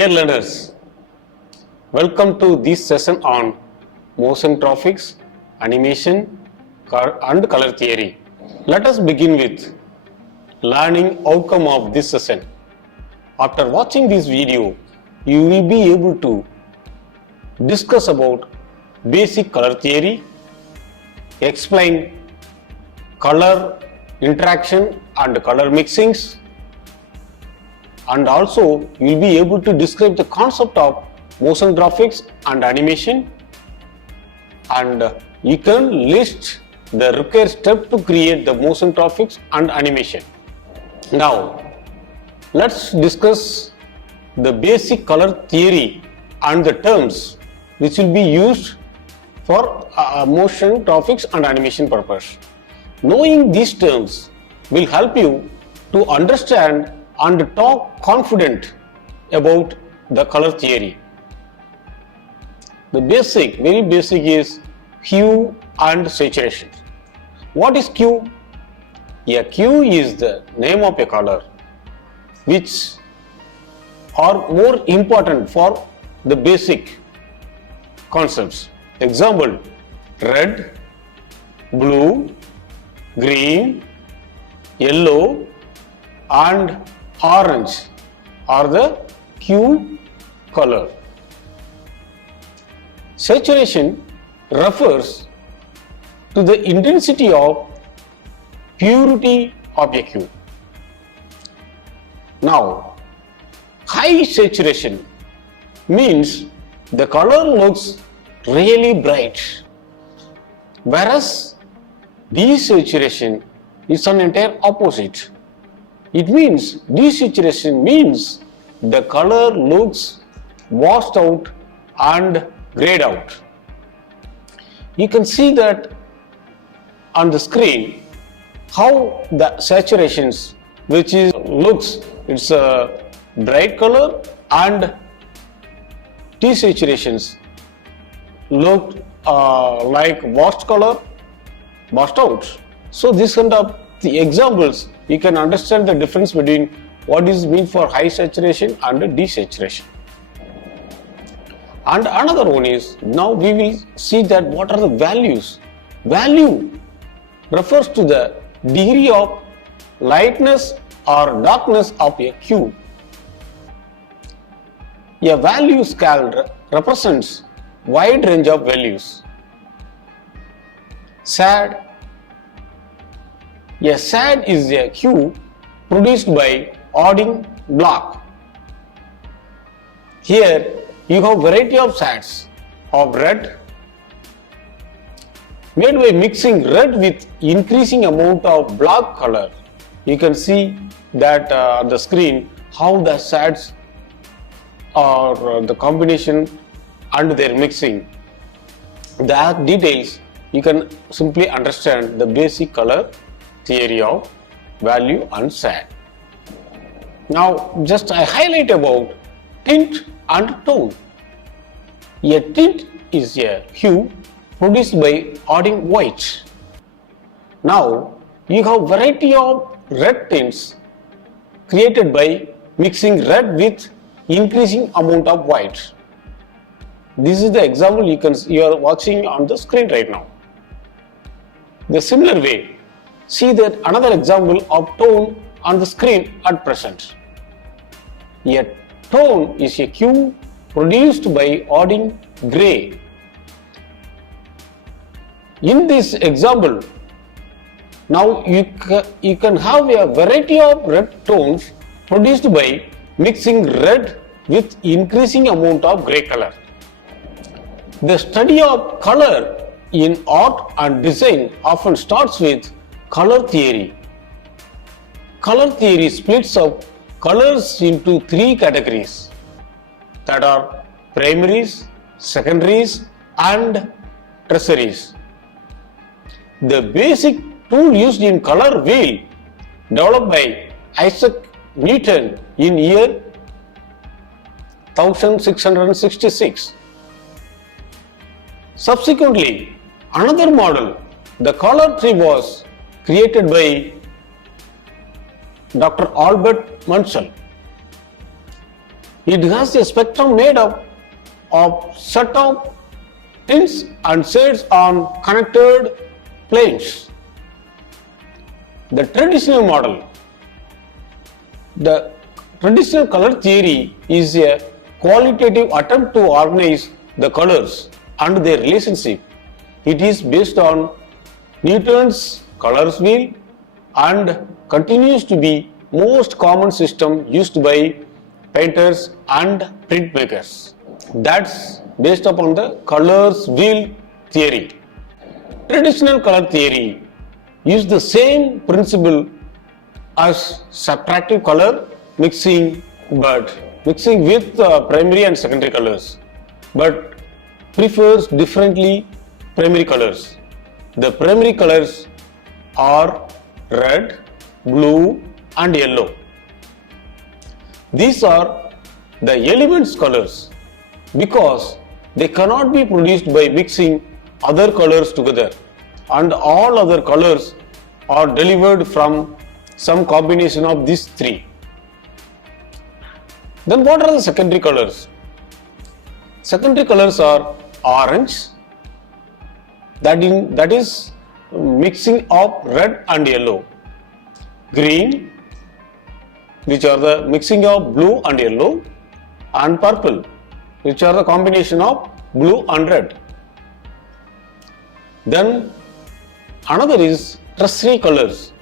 Dear learners, welcome to this session on motion graphics, animation and color theory. Let us begin with learning outcome of this session. After watching this video, you will be able to discuss about basic color theory, explain color interaction and color mixings, and also you will be able to describe the concept of motion graphics and animation, and you can list the required steps to create the motion graphics and animation. Now let's discuss the basic color theory and the terms which will be used for motion graphics and animation purpose. Knowing these terms will help you to understand and talk confident about the color theory. The very basic is hue and saturation. What is hue? A hue is the name of a color which are more important for the basic concepts. Example: red, blue, green, yellow and orange are the hue color. Saturation refers to the intensity of purity of a hue. Now, high saturation means the color looks really bright, whereas desaturation is an entire opposite. It means desaturation means the color looks washed out and grayed out. You can see that on the screen how the saturations, which is it's a bright color, and desaturations look like washed out. So this kind of the examples, you can understand the difference between what is meant for high saturation and desaturation. And another one is, now we will see that what are the values. Value refers to the degree of lightness or darkness of a hue. A value scale represents wide range of values. Shade. A shade is a hue produced by adding black. Here you have variety of shades of red made by mixing red with increasing amount of black color. You can see that on the screen how the shades or the combination and their mixing. The details you can simply understand the basic color theory of value and shade. Now just I highlight about tint and tone. A tint is a hue produced by adding white. Now you have variety of red tints created by mixing red with increasing amount of white. This is the example you are watching on the screen right now. The similar way, see that another example of tone on the screen at present. A tone is a hue produced by adding grey. In this example, now you can have a variety of red tones produced by mixing red with increasing amount of grey color. The study of color in art and design often starts with color theory. Color theory splits up colors into three categories, that are primaries, secondaries and tertiaries. The basic tool used in color wheel developed by Isaac Newton in year 1666. Subsequently, another model, the color tree, was created by Dr. Albert Munsell. It has a spectrum made up of set of tints and shades on connected planes. The traditional model. The traditional color theory is a qualitative attempt to organize the colors and their relationship. It is based on Newton's color wheel and continues to be most common system used by painters and printmakers. That's based upon the colors wheel theory. Traditional color theory use the same principle as subtractive color mixing, but mixing with primary and secondary colors, but prefers differently primary colors. The primary colors are red, blue and yellow. These are the elements colors because they cannot be produced by mixing other colors together, and all other colors are delivered from some combination of these three. Then what are the secondary colors? Secondary colors are orange, that is mixing of red and yellow, green, which are the mixing of blue and yellow, and purple, which are the combination of blue and red. Then another is tertiary colors.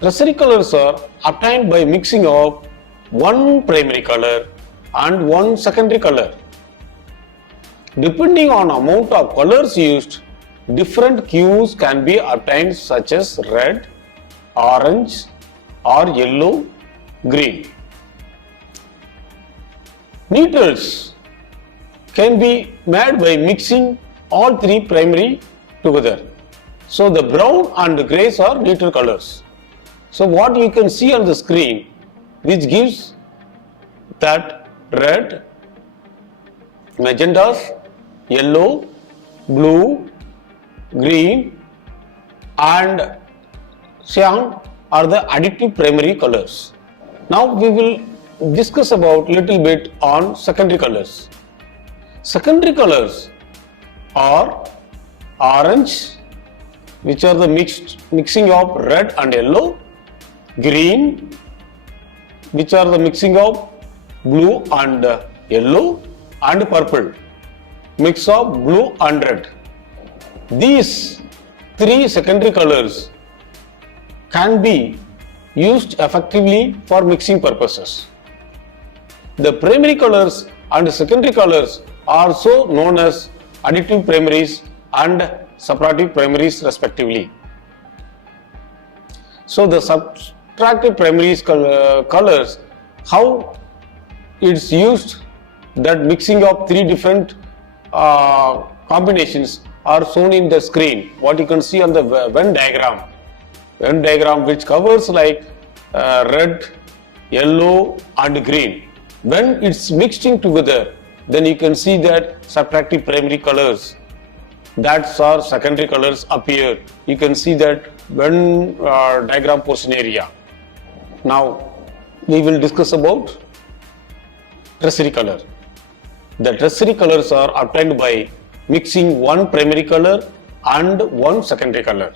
Tertiary colors are obtained by mixing of one primary color and one secondary color. Depending on amount of colors used, different hues can be obtained such as red, orange or yellow, green. Neutrals can be made by mixing all three primary together. So the brown and the greys are neutral colors. So what you can see on the screen, which gives that red, magentas, yellow, blue, green and cyan are the additive primary colors. Now we will discuss about little bit on secondary colors. Secondary colors are orange, which are the mixing of red and yellow, green, which are the mixing of blue and yellow, and purple, mix of blue and red. These three secondary colors can be used effectively for mixing purposes. The primary colors and secondary colors are also known as additive primaries and subtractive primaries respectively. So the subtractive primaries colors, how it's used, that mixing of three different combinations are shown in the screen. What you can see on the Venn diagram which covers like red, yellow and green. When it's mixing together, then you can see that subtractive primary colors, that's our secondary colors appear. You can see that Venn diagram portion area. Now we will discuss about tertiary color. The tertiary colors are obtained by mixing one primary color and one secondary color.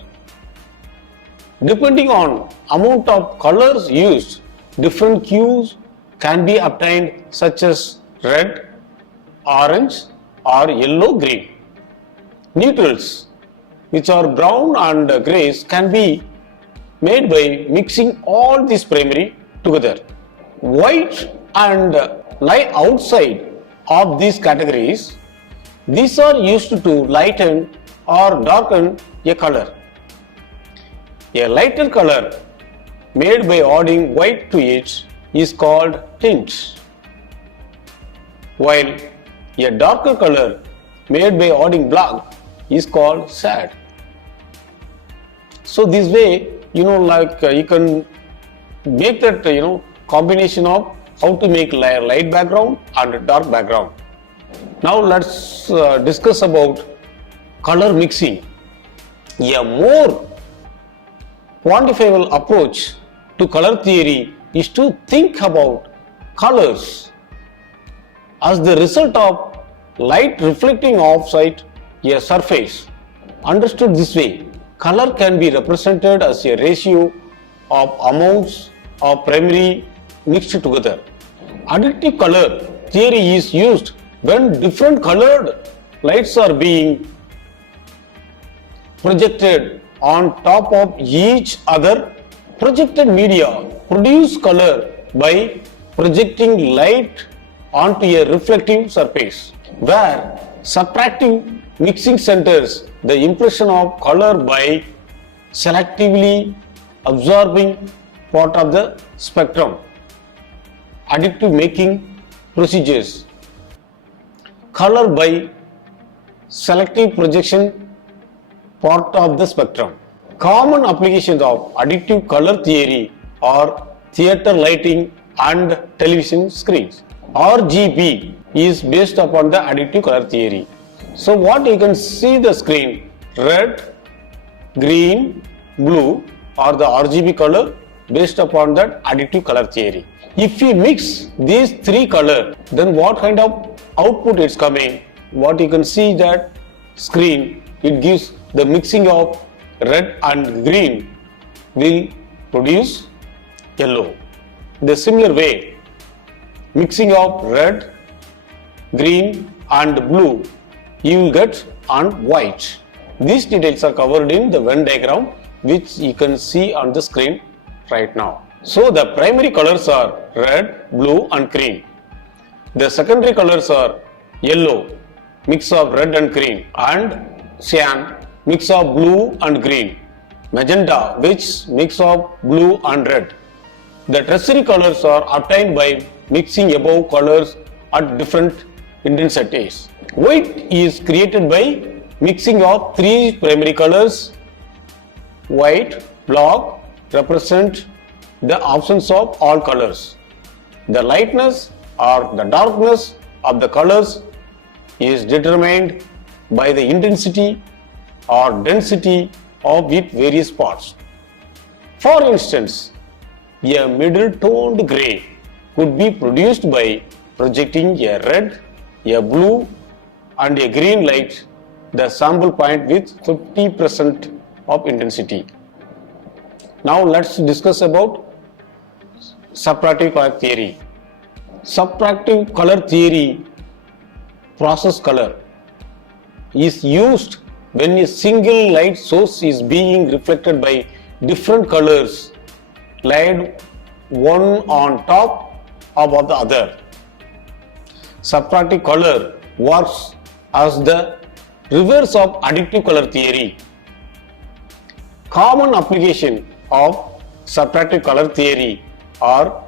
Depending on amount of colors used, different hues can be obtained such as red, orange or yellow, green. Neutrals, which are brown and greys, can be made by mixing all these primary together. White and lie outside of these categories. These are used to lighten or darken a color. A lighter color made by adding white to it is called tint, while a darker color made by adding black is called shade. So this way, you can make that combination of how to make light background and dark background. Now let's discuss about color mixing. A more quantifiable approach to color theory is to think about colors as the result of light reflecting off-site a surface. Understood this way, color can be represented as a ratio of amounts of primary mixed together. Additive color theory is used when different colored lights are being projected on top of each other. Projected media produce color by projecting light onto a reflective surface, where subtractive mixing centers the impression of color by selectively absorbing part of the spectrum. Additive making procedures. Color by selective projection part of the spectrum. Common applications of additive color theory are theater lighting and television screens. RGB is based upon the additive color theory. So what you can see the screen, red, green, blue are the RGB color based upon that additive color theory. If we mix these three colors, then what kind of output is coming? What you can see that screen, it gives the mixing of red and green will produce yellow. The similar way, mixing of red, green and blue, you will get on white. These details are covered in the Venn diagram which you can see on the screen right now. So the primary colors are red, blue and green. The secondary colors are yellow, mix of red and green, and cyan, mix of blue and green, magenta, which mix of blue and red. The tertiary colors are obtained by mixing above colors at different intensities. White is created by mixing of three primary colors. White block represent the absence of all colors. The lightness or the darkness of the colors is determined by the intensity or density of its various parts. For instance, a middle toned gray could be produced by projecting a red, a blue and a green light the sample point with 50% of intensity. Now let's discuss about subtractive color theory. Subtractive color theory process color is used when a single light source is being reflected by different colors laid one on top of the other. Subtractive color works as the reverse of additive color theory. Common application of subtractive color theory are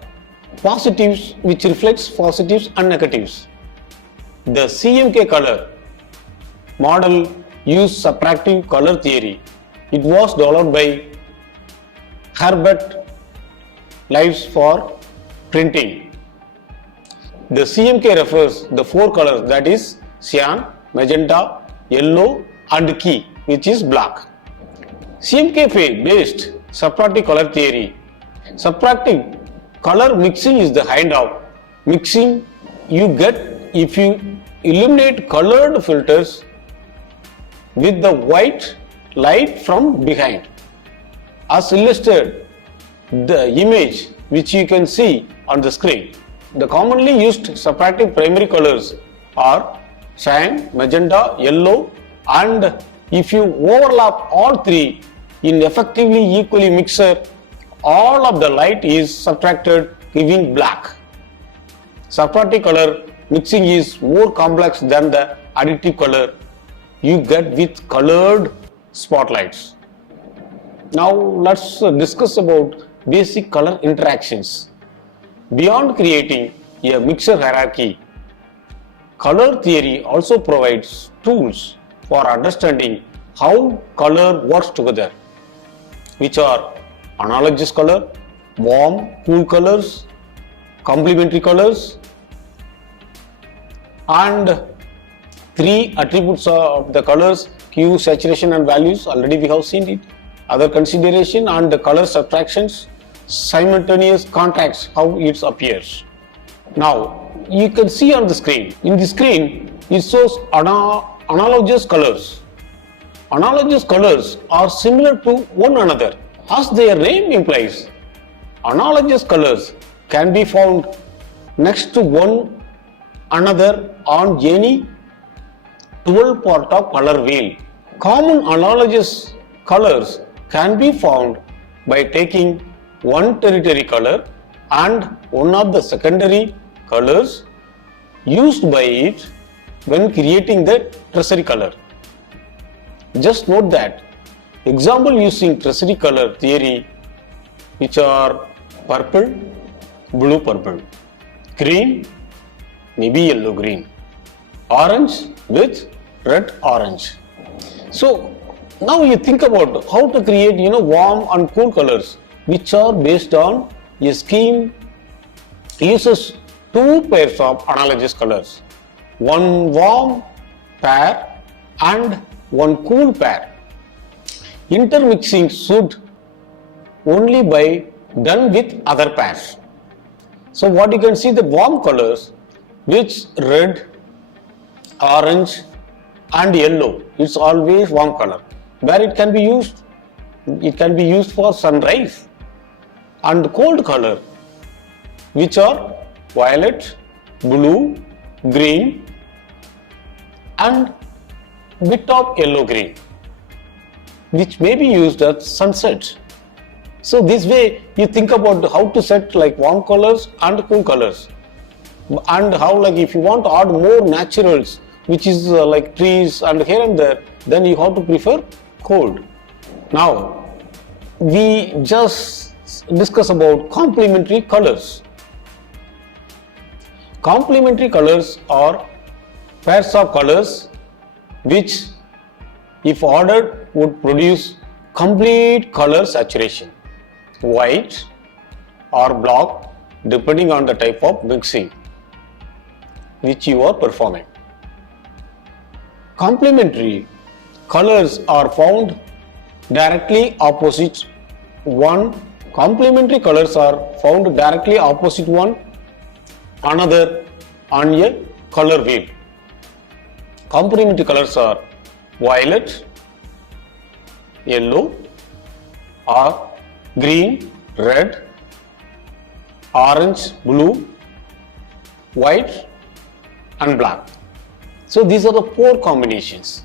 positives which reflects positives and negatives. The CMK color model used subtractive color theory. It was developed by Herbert Lives for printing. The CMK refers the four colors, that is cyan, magenta, yellow and key, which is black. CMK based subtractive color theory. Subtractive color mixing is the kind of mixing you get if you illuminate colored filters with the white light from behind. As illustrated, the image which you can see on the screen. The commonly used subtractive primary colors are cyan, magenta, yellow, and if you overlap all three in effectively equally mixer, all of the light is subtracted, giving black. Subtractive color mixing is more complex than the additive color you get with colored spotlights. Now let's discuss about basic color interactions. Beyond creating a mixer hierarchy, color theory also provides tools for understanding how color works together, which are analogous color, warm, cool colors, complementary colors, and three attributes of the colors: hue, saturation and values. Already we have seen it. Other consideration and the color subtractions, simultaneous contrasts, how it appears. Now you can see on the screen. In the screen it shows analogous colors. Analogous colors are similar to one another. As their name implies, analogous colors can be found next to one another on any 12 part of color wheel. Common analogous colors can be found by taking one tertiary color and one of the secondary colors used by it when creating the tertiary color. Just note that example using tertiary color theory, which are purple, blue purple, green, maybe yellow green, orange with red orange. So now you think about how to create warm and cool colors, which are based on a scheme uses two pairs of analogous colors, one warm pair and one cool pair. Intermixing should only be done with other pairs. So what you can see, the warm colors, which red, orange and yellow, it's always warm color. Where it can be used for sunrise. And cold color, which are violet, blue, green and bit of yellow green, which may be used at sunset. So this way you think about how to set like warm colors and cool colors, and how like if you want to add more naturals, which is like trees and here and there, then you have to prefer cold. Now we just discuss about complementary colors. Complementary colors are pairs of colors which, if ordered, would produce complete color saturation, white or black, depending on the type of mixing which you are performing. Complementary colors are found directly opposite one. Complementary colors are found directly opposite one another on a color wheel. Complementary colors are violet, yellow, or green, red, orange, blue, white and black. So these are the four combinations.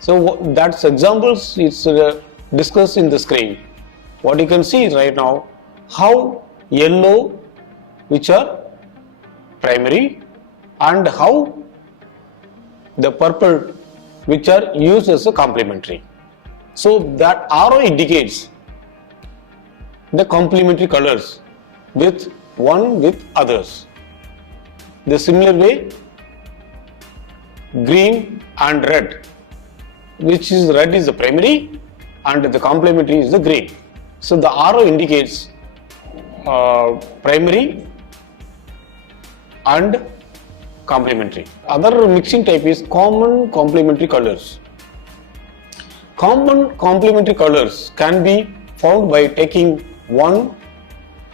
So that's examples, it's discussed in the screen. What you can see right now, how yellow, which are primary, and how the purple, which are used as a complementary. So that arrow indicates the complementary colors with others. The similar way, green and red, which is red is the primary and the complementary is the green. So the arrow indicates primary and complementary. Other mixing type is common complementary colors. Common complementary colors can be found by taking one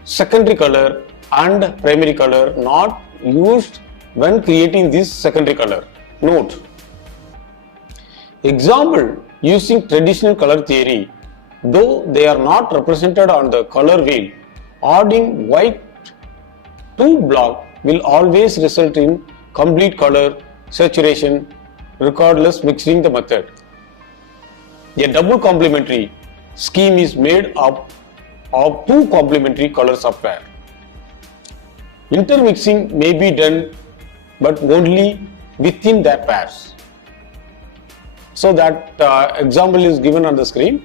secondary color and primary color not used when creating this secondary color. Note, example using traditional color theory, though they are not represented on the color wheel, adding white to black will always result in complete color saturation regardless mixing the method. A double complementary scheme is made up of two complementary colors of pair. Intermixing may be done but only within their pairs. So that example is given on the screen.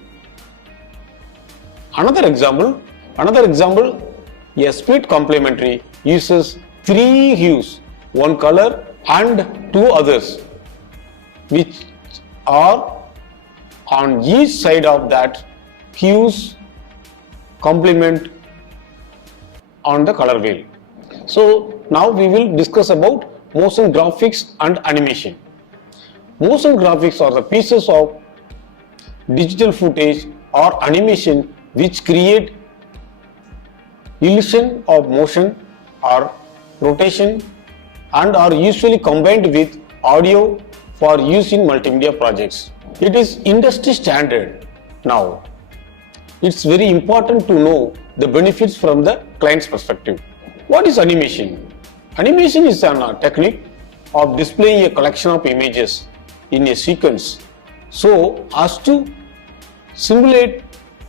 Another example, a split complementary uses three hues, one color and two others, which are on each side of that hues complement on the color wheel. So now we will discuss about motion graphics and animation. Motion graphics are the pieces of digital footage or animation which create illusion of motion or rotation and are usually combined with audio for use in multimedia projects. It is industry standard now. It's very important to know the benefits from the client's perspective. What is animation? Animation is a technique of displaying a collection of images in a sequence so as to simulate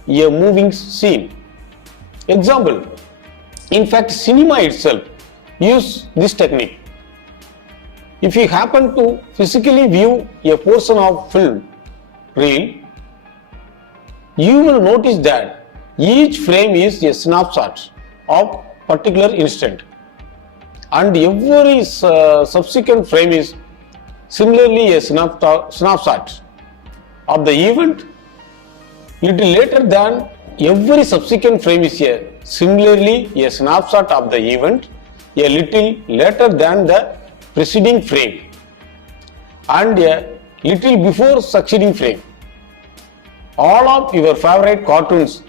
a moving scene. Example, in fact, cinema itself uses this technique. If you happen to physically view a portion of film reel, you will notice that each frame is a snapshot of particular instant, and every subsequent frame is similarly a snapshot of the event. Little later than every subsequent frame is similarly a snapshot of the event a little later than the preceding frame and a little before succeeding frame. All of your favorite cartoons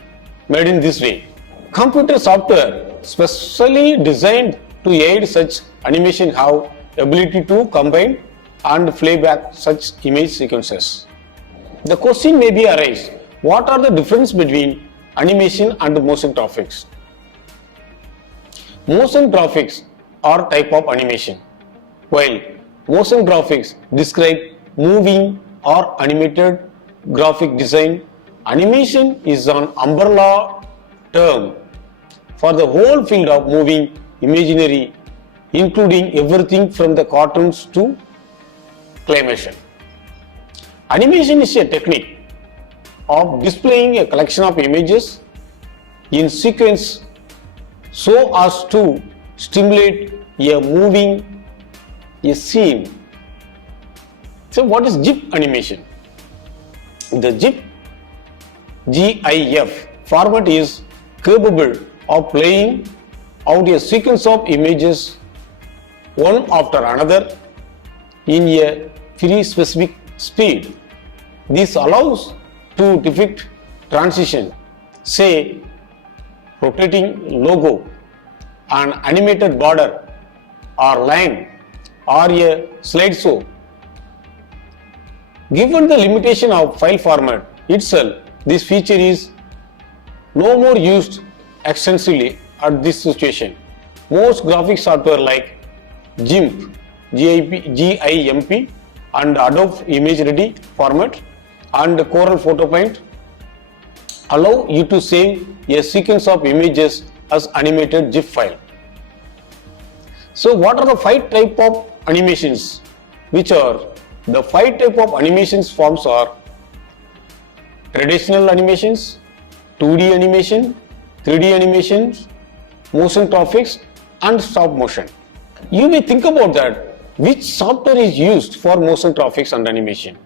made in this way. Computer software specially designed to aid such animation have ability to combine and playback such image sequences. The question may be arise, what are the difference between animation and motion graphics? Motion graphics are type of animation, while motion graphics describe moving or animated graphic design. Animation is an umbrella term for the whole field of moving imaginary, including everything from the cartoons to claymation. Animation is a technique of displaying a collection of images in sequence so as to stimulate a moving scene. So what is GIF animation? The GIF format is capable of playing out a sequence of images one after another in a very specific speed. This allows to depict transition, say rotating logo, an animated border or line or a slideshow. Given the limitation of file format itself, this feature is no more used extensively at this situation. Most graphic software like GIMP, GIMP and Adobe Image Ready format and Corel Photo Paint allow you to save a sequence of images as animated GIF file. So what are the 5 types of animations? Which are the 5 types of animations forms are traditional animations, 2D animation, 3D animations, motion graphics and stop motion. You may think about that, which software is used for motion graphics and animation?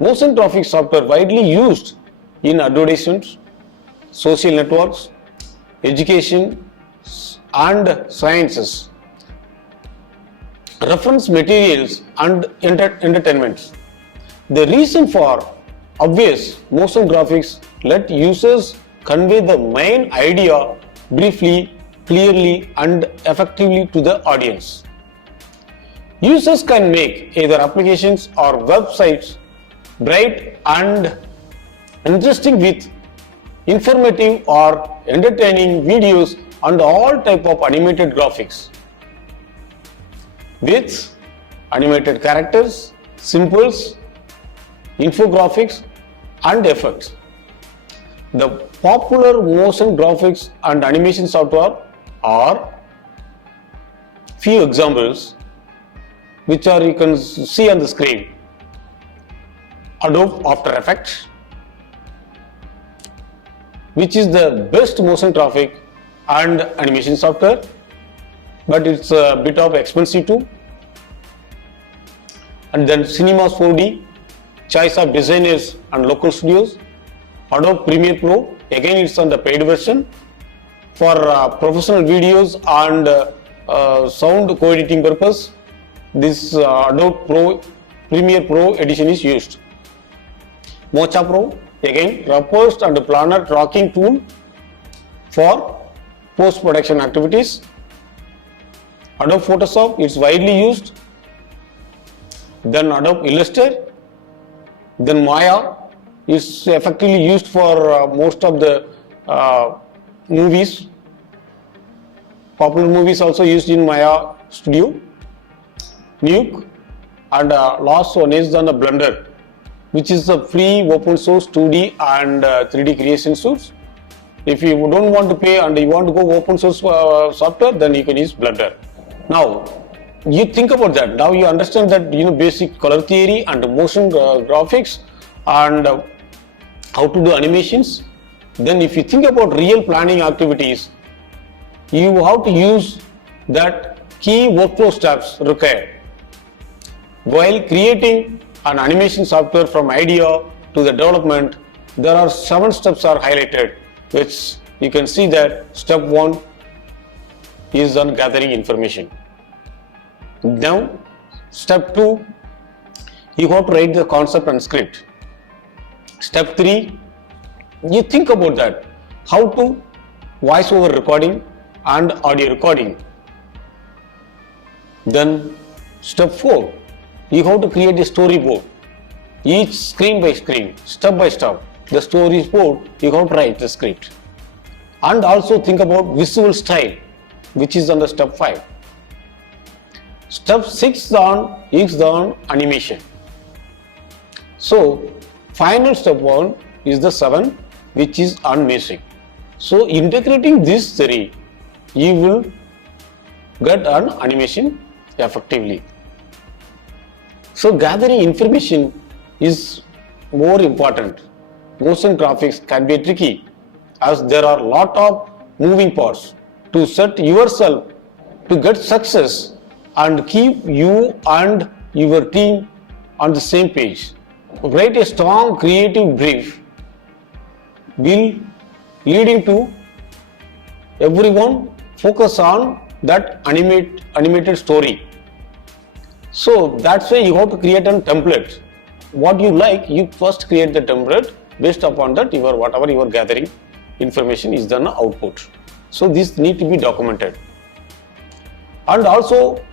Motion graphics software widely used in advertisements, social networks, education and sciences, reference materials and entertainment. The reason for obvious, motion graphics let users convey the main idea briefly, clearly and effectively to the audience. Users can make either applications or websites bright and interesting with informative or entertaining videos and all type of animated graphics with animated characters, symbols, infographics and effects. The popular motion graphics and animation software are few examples which are you can see on the screen. Adobe After Effects, which is the best motion graphic and animation software, but it's a bit of expensive too. And then Cinemas 4D, choice of designers and local studios. Adobe Premiere Pro, again it's on the paid version for professional videos and sound co-editing purpose. This Adobe Premiere Pro edition is used. Mocha Pro, again rough post and planner tracking tool for post-production activities. Adobe Photoshop is widely used, then Adobe Illustrator, then Maya is effectively used for most of the movies. Popular movies also used in Maya Studio, Nuke, and last one is on the Blender, which is a free open source 2D and 3D creation suits. If you don't want to pay and you want to go open source software, then you can use Blender. Now, you think about that. Now you understand that basic color theory and motion graphics and how to do animations. Then if you think about real planning activities, you have to use that key workflow steps required. While creating an animation software from idea to the development, there are 7 steps are highlighted, which you can see that step 1 is on gathering information. Now, step 2, you have to write the concept and script. Step 3, you think about that, how to voice over recording and audio recording. Then step 4, you have to create a storyboard. Each screen by screen, step by step, the storyboard, you have to write the script. And also think about visual style, which is on the step 5. Step 6 is on animation. So final step 1 is the 7, which is on music. So integrating these 3, you will get an animation effectively. So gathering information is more important. Motion graphics can be tricky as there are a lot of moving parts. To set yourself to get success and keep you and your team on the same page. Write a strong creative brief will leading to everyone focus on that animated story. So that's why you have to create a template. What you like, you first create the template. Based upon that, whatever you are gathering information is the output. So this need to be documented. And also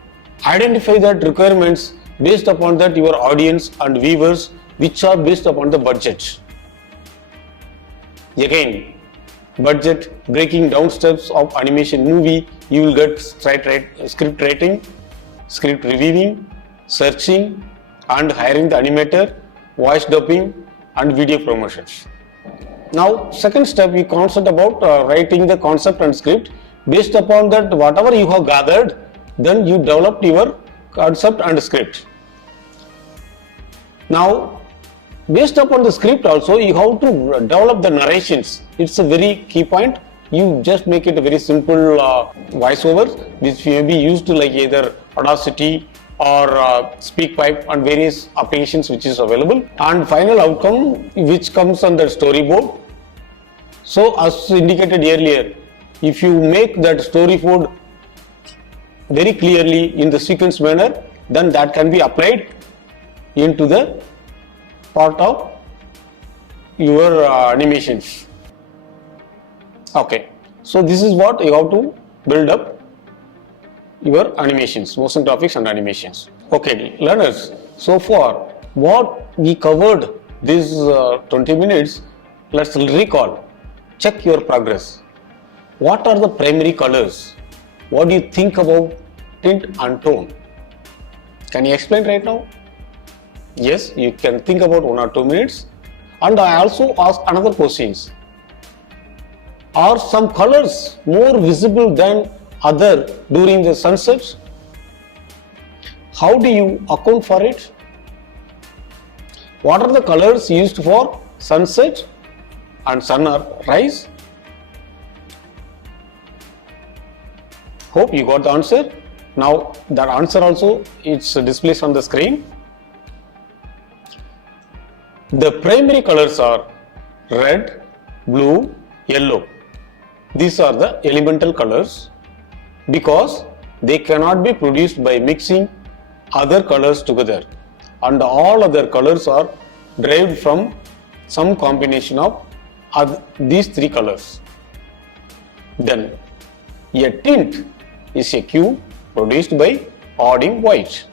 identify that requirements based upon that your audience and viewers, which are based upon the budget. Again, budget, breaking down steps of animation movie, you will get script writing, script reviewing, searching and hiring the animator, voice dubbing and video promotions. Now second step, you concept about writing the concept and script. Based upon that, whatever you have gathered, then you develop your concept and script. Now based upon the script also, you have to develop the narrations. It's a very key point. You just make it a very simple voiceover, which may be used to like either Audacity or SpeakPipe and various applications which is available. And final outcome which comes on the storyboard. So as indicated earlier, if you make that storyboard very clearly in the sequence manner, then that can be applied into the part of your animations. Okay, so this is what you have to build up your animations, motion graphics and animations. Okay, learners, so far what we covered these 20 minutes, let's recall, check your progress. What are the primary colors? What do you think about tint and tone? Can you explain right now? Yes, you can think about 1 or 2 minutes. And I also ask another questions. Are some colors more visible than other during the sunset? How do you account for it? What are the colors used for sunset and sunrise? Hope you got the answer. Now that answer also it's displayed on the screen. The primary colors are red, blue, yellow. These are the elemental colors because they cannot be produced by mixing other colors together, and all other colors are derived from some combination of these 3 colors. Then a tint is a hue produced by adding white.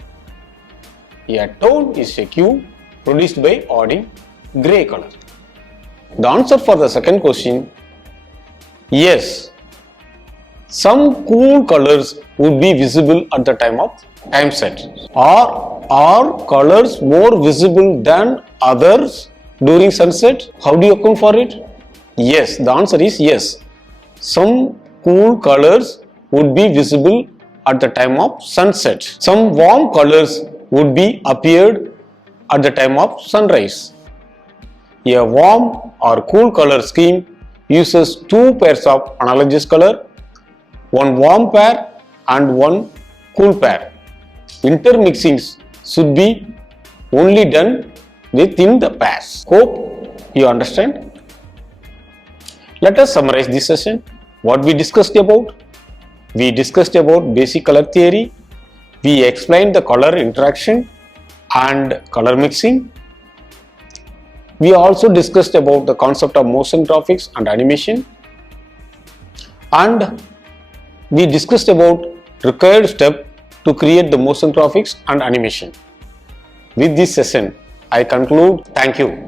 A tone is a hue produced by adding grey color. The answer for the second question, yes, some cool colors would be visible at the time of time set. Are colors more visible than others during sunset? How do you account for it? Yes, the answer is yes. Some cool colors would be visible at the time of sunset. Some warm colors would be appeared at the time of sunrise. A warm or cool color scheme uses two pairs of analogous color, one warm pair and one cool pair. Intermixings should be only done within the pairs. Hope you understand. Let us summarize this session. What we discussed about? We discussed about basic color theory. We explained the color interaction and color mixing. We also discussed about the concept of motion graphics and animation. And we discussed about required step to create the motion graphics and animation. With this session, I conclude. Thank you.